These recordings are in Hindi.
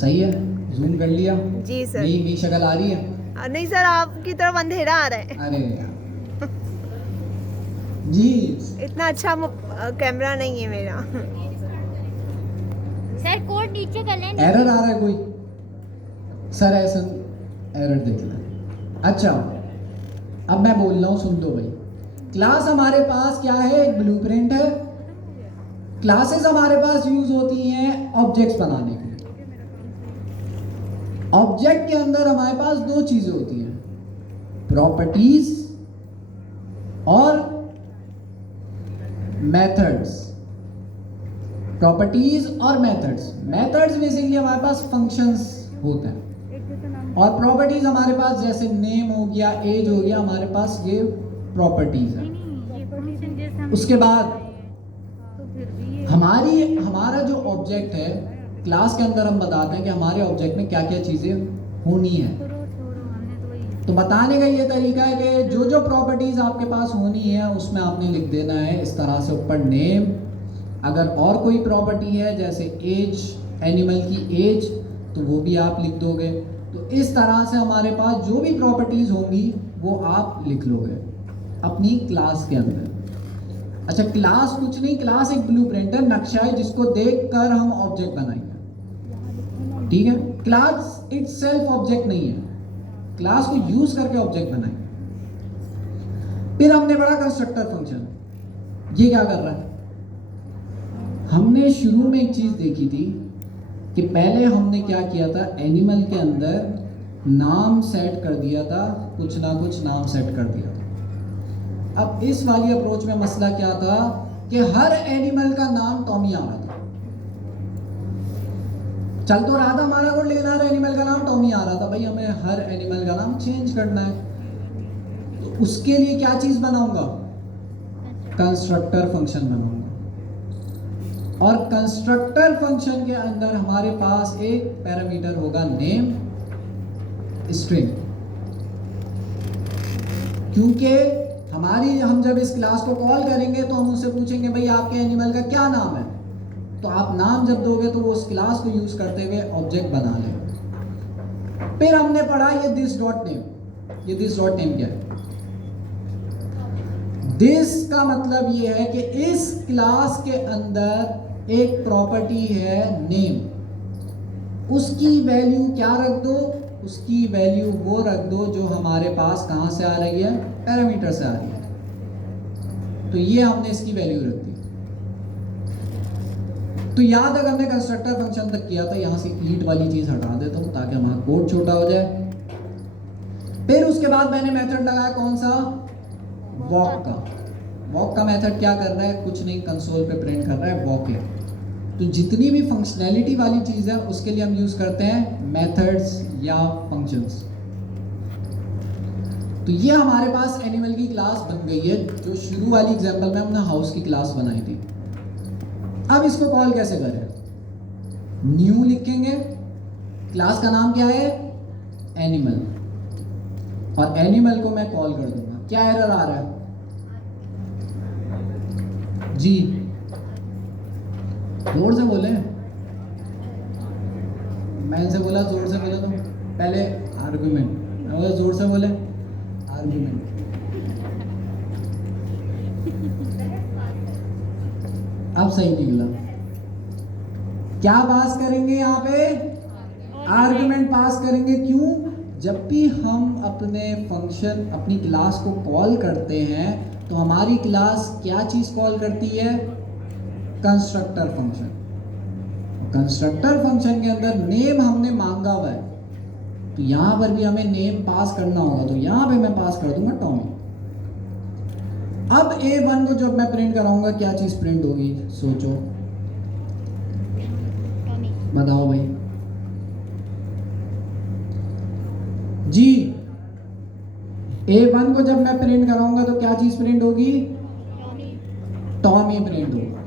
सही है, जूम कर लिया। जी सर। मेरी शक्ल आ रही है? नहीं सर, आपकी तरफ अंधेरा आ रहा है। अरे यार। जी। इतना अच्छा कैमरा नहीं है मेरा। सर कोड नीचे कर लें। एरर आ रहा है कोई? सर ऐसा एरर देख लें। अच्छा, अब मैं बोल रहा हूँ, सुन दो भाई। क्लास हमारे पास क्या है? एक ब्लूप्रिंट है। क्लासेस हमारे पास यूज होती हैं ऑब्जेक्ट्स बनाने के लिए। ऑब्जेक्ट के अंदर हमारे पास दो चीजें होती हैं, प्रॉपर्टीज और मेथड्स। प्रॉपर्टीज और मेथड्स। मेथड्स बेसिकली हमारे पास फंक्शंस होते हैं, और प्रॉपर्टीज हमारे पास जैसे नेम हो गया, एज हो गया, हमारे पास ये प्रॉपर्टीज है। उसके बाद हमारा जो ऑब्जेक्ट है, क्लास के अंदर हम बताते हैं कि हमारे ऑब्जेक्ट में क्या क्या चीजें होनी है। तो बताने का ये तरीका है कि जो जो प्रॉपर्टीज आपके पास होनी है उसमें आपने लिख देना है इस तरह से ऊपर नेम। अगर और कोई प्रॉपर्टी है जैसे एज, एनिमल की एज, तो वो भी आप लिख दोगे। तो इस तरह से हमारे पास जो भी प्रॉपर्टीज होंगी वो आप लिख लोगे अपनी क्लास के अंदर। अच्छा, क्लास कुछ नहीं, क्लास एक ब्लूप्रिंट है, नक्शा है जिसको देखकर हम ऑब्जेक्ट बनाएंगे। ठीक है, क्लास इटसेल्फ ऑब्जेक्ट नहीं है, क्लास को यूज करके ऑब्जेक्ट बनाएंगे। फिर हमने पढ़ा कंस्ट्रक्टर फंक्शन। ये क्या कर रहा है? हमने शुरू में एक चीज देखी थी कि पहले हमने क्या किया था, एनिमल के अंदर नाम सेट कर दिया था, कुछ ना कुछ नाम सेट कर दिया था। अब इस वाली अप्रोच में मसला क्या था कि हर एनिमल का नाम टॉमी आ रहा था। चल तो रहा था हमारा कोड, लेकिन हर एनिमल का नाम टॉमी आ रहा था। भाई हमें हर एनिमल का नाम चेंज करना है, तो उसके लिए क्या चीज बनाऊंगा? कंस्ट्रक्टर फंक्शन बनाऊंगा। और कंस्ट्रक्टर फंक्शन के अंदर हमारे पास एक पैरामीटर होगा नेम स्ट्रिंग, क्योंकि हम जब इस क्लास को कॉल करेंगे तो हम उससे पूछेंगे भाई आपके एनिमल का क्या नाम है। तो आप नाम जब दोगे तो वो उस क्लास को यूज करते हुए ऑब्जेक्ट बना लेगा। फिर हमने पढ़ा ये दिस डॉट नेम। ये दिस डॉट नेम क्या है? दिस का मतलब ये है कि इस क्लास के अंदर एक प्रॉपर्टी है नेम, उसकी वैल्यू क्या रख दो? उसकी वैल्यू वो रख दो जो हमारे पास कहां से आ रही है? पैरामीटर से आ रही है। तो ये हमने इसकी वैल्यू रख दी। तो यहां तक हमने कंस्ट्रक्टर फंक्शन तक किया था। यहां से ईट वाली चीज हटा देता हूं ताकि हमारा कोड छोटा हो जाए। फिर उसके बाद मैंने मेथड लगाया कौन सा? वॉक का। वॉक का मेथड क्या कर रहा है? कुछ नहीं, कंसोल पे प्रिंट कर रहा है वॉक है। तो जितनी भी फंक्शनैलिटी वाली चीज है उसके लिए हम यूज करते हैं मेथड्स या फंक्शंस। तो ये हमारे पास एनिमल की क्लास बन गई है, जो शुरू वाली एग्जांपल में हमने हाउस की क्लास बनाई थी। अब इसको कॉल कैसे करें? न्यू लिखेंगे, क्लास का नाम क्या है? एनिमल, और एनिमल को मैं कॉल कर दूंगा। क्या एरर आ रहा है जी? जोर से बोले। मैं इनसे बोला जोर से बोले, तो पहले आर्गुमेंट, मैं बोला जोर से बोले आर्गुमेंट। अब सही निकला। क्या पास करेंगे यहाँ पे? आर्गुमेंट पास करेंगे। क्यों? जब भी हम अपने फंक्शन, अपनी क्लास को कॉल करते हैं तो हमारी क्लास क्या चीज कॉल करती है? Constructor function. कंस्ट्रक्टर फंक्शन के अंदर नेम हमने मांगा हुआ है, तो यहां पर भी हमें नेम पास करना होगा। तो यहां पे मैं पास कर दूंगा टॉमी। अब A1 को जब मैं प्रिंट कराऊंगा क्या चीज प्रिंट होगी? सोचो, बताओ भाई जी। A1 को जब मैं प्रिंट कराऊंगा तो क्या चीज प्रिंट होगी? टॉमी प्रिंट होगा,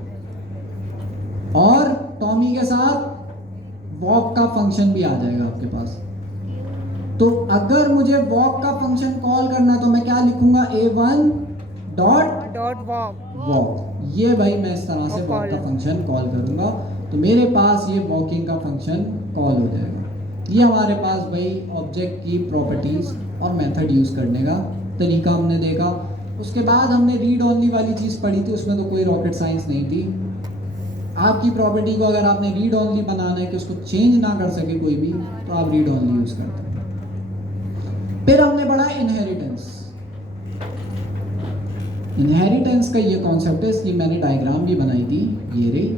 और टॉमी के साथ वॉक का फंक्शन भी आ जाएगा आपके पास। तो अगर मुझे वॉक का फंक्शन कॉल करना तो मैं क्या लिखूंगा? A1 dot walk. ये भाई मैं इस तरह से वॉक का फंक्शन कॉल करूंगा तो मेरे पास ये वॉकिंग का फंक्शन कॉल हो जाएगा। ये हमारे पास भाई ऑब्जेक्ट की प्रॉपर्टीज और मेथड यूज करने का तरीका हमने देखा। उसके बाद हमने रीड ओनली वाली चीज़ पढ़ी थी, उसमें तो कोई रॉकेट साइंस नहीं थी। आपकी प्रॉपर्टी को अगर आपने रीड ओनली बनाना है कि उसको चेंज ना कर सके कोई भी, तो आप रीड ओनली यूज करते हैं। फिर हमने पढ़ा इनहेरिटेंस। इनहेरिटेंस का ये कॉन्सेप्ट है, इसकी मैंने डायग्राम भी बनाई थी, ये रही।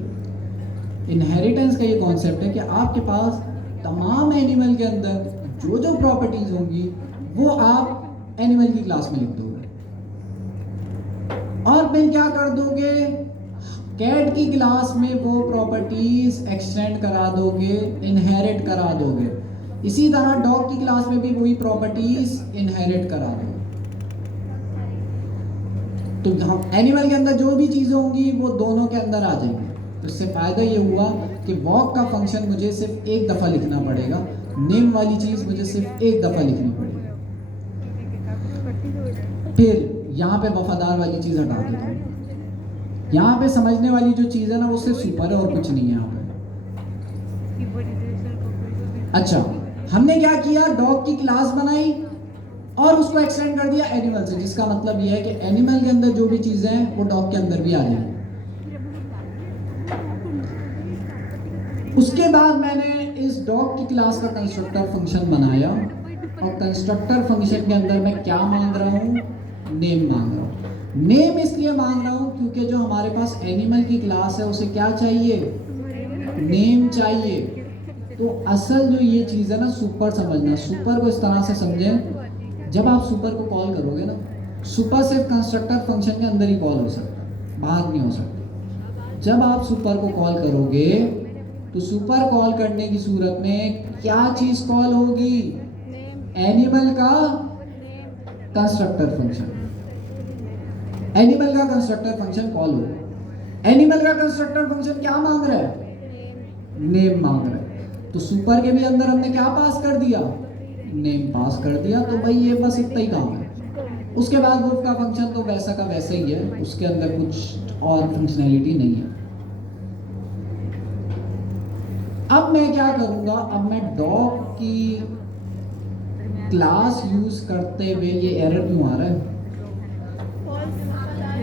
इनहेरिटेंस का ये कॉन्सेप्ट है कि आपके पास तमाम एनिमल के अंदर जो जो प्रॉपर्टीज होंगी वो आप एनिमल की क्लास में लिख दोगे और फिर क्या कर दोगे, कैट की क्लास में वो प्रॉपर्टीज एक्सटेंड करा दोगे, इनहेरिट करा दोगे। इसी तरह डॉग की क्लास में भी वही प्रॉपर्टीज इनहेरिट करा दोगे। तो हम एनिमल के अंदर जो भी चीजें होंगी वो दोनों के अंदर आ जाएंगी। तो इससे फायदा ये हुआ कि वॉक का फंक्शन मुझे सिर्फ एक दफा लिखना पड़ेगा, नेम वाली चीज मुझे सिर्फ एक दफा लिखनी पड़ेगी। फिर यहाँ पे वफादार वाली चीज हटा देता हूँ। यहाँ पे समझने वाली जो चीज है ना वो सिर्फ सुपर है और कुछ नहीं है यहाँ पे। अच्छा, हमने क्या किया, डॉग की क्लास बनाई और उसको एक्सटेंड कर दिया एनिमल से, जिसका मतलब यह है कि एनिमल के अंदर जो भी चीजें हैं वो डॉग के अंदर भी आ जाएंगी। उसके बाद मैंने इस डॉग की क्लास का कंस्ट्रक्टर फंक्शन बनाया और कंस्ट्रक्टर फंक्शन के अंदर मैं क्या मांग रहा हूँ, नेम मांग रहा हूँ। नेम इसलिए मांग रहा हूँ क्योंकि जो हमारे पास एनिमल की क्लास है उसे क्या चाहिए, नेम चाहिए। तो असल जो ये चीज़ है ना, सुपर समझना। सुपर को इस तरह से समझें, जब आप सुपर को कॉल करोगे ना, सुपर सिर्फ कंस्ट्रक्टर फंक्शन के अंदर ही कॉल हो सकता है, बाहर नहीं हो सकता। जब आप सुपर को कॉल करोगे तो सुपर कॉल करने की सूरत में क्या चीज कॉल होगी, एनिमल का कंस्ट्रक्टर फंक्शन। एनिमल का कंस्ट्रक्टर फंक्शन कॉल होगा। एनिमल का कंस्ट्रक्टर फंक्शन क्या मांग रहा है, नेम मांग रहा है। तो सुपर के भी अंदर हमने क्या पास कर दिया, नेम पास कर दिया। तो भाई ये बस इतना ही काम है। उसके बाद वुल्फ का फंक्शन तो वैसा का वैसा ही है, उसके अंदर कुछ और फंक्शनैलिटी नहीं है। अब मैं क्या करूंगा, अब मैं डॉग की क्लास यूज करते हुए, ये एरर क्यों आ रहा है,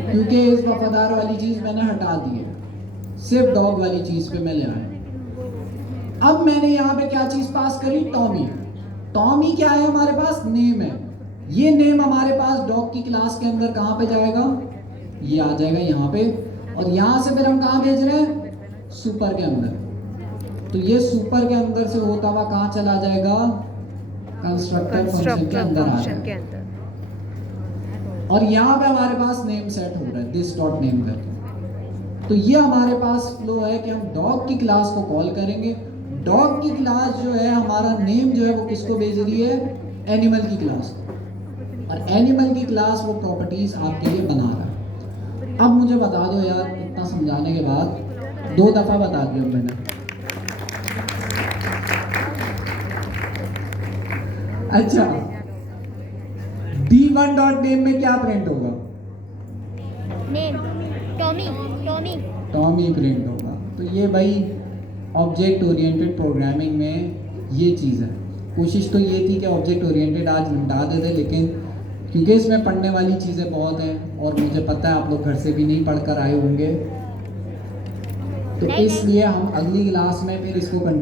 क्योंकि इस वफादार वाली चीज मैंने हटा दी है, सिर्फ डॉग वाली चीज पे मैं ले आया। अब मैंने यहाँ पे क्या चीज पास करी, टॉमी। टॉमी क्या है, हमारे पास नेम है। ये नेम हमारे पास डॉग की क्लास के अंदर कहाँ पे जाएगा, ये आ जाएगा यहाँ पे। और यहाँ से फिर हम कहाँ भेज रहे हैं, सुपर के अंदर। तो ये सुपर के अंदर से होता हुआ कहाँ चला जाएगा, कंस्ट्रक्टर फंक्शन के अंदर आ जाएगा। और यहाँ पे हमारे पास नेम सेट हो रहा है, दिस डॉट नेम करके। तो ये हमारे पास फ्लो है कि हम डॉग की क्लास को कॉल करेंगे। डॉग की क्लास जो है, हमारा नेम जो है वो किसको भेज रही है, एनिमल की क्लास को। और एनिमल की क्लास वो प्रॉपर्टीज आपके लिए बना रहा है। अब मुझे बता दो यार, इतना समझाने के बाद 2 दफा बता दिया मैंने। अच्छा, D1 डॉट नेम में क्या प्रिंट होगा, name, Tommy, Tommy, Tommy print होगा। तो ये भाई ऑब्जेक्ट ओरिएंटेड प्रोग्रामिंग में ये चीज़ है। कोशिश तो ये थी कि ऑब्जेक्ट ओरिएंटेड आज मिटा देते, लेकिन क्योंकि इसमें पढ़ने वाली चीज़ें बहुत हैं और मुझे पता है आप लोग घर से भी नहीं पढ़ कर आए होंगे, तो इसलिए हम अगली क्लास में फिर इसको कंटिन्यू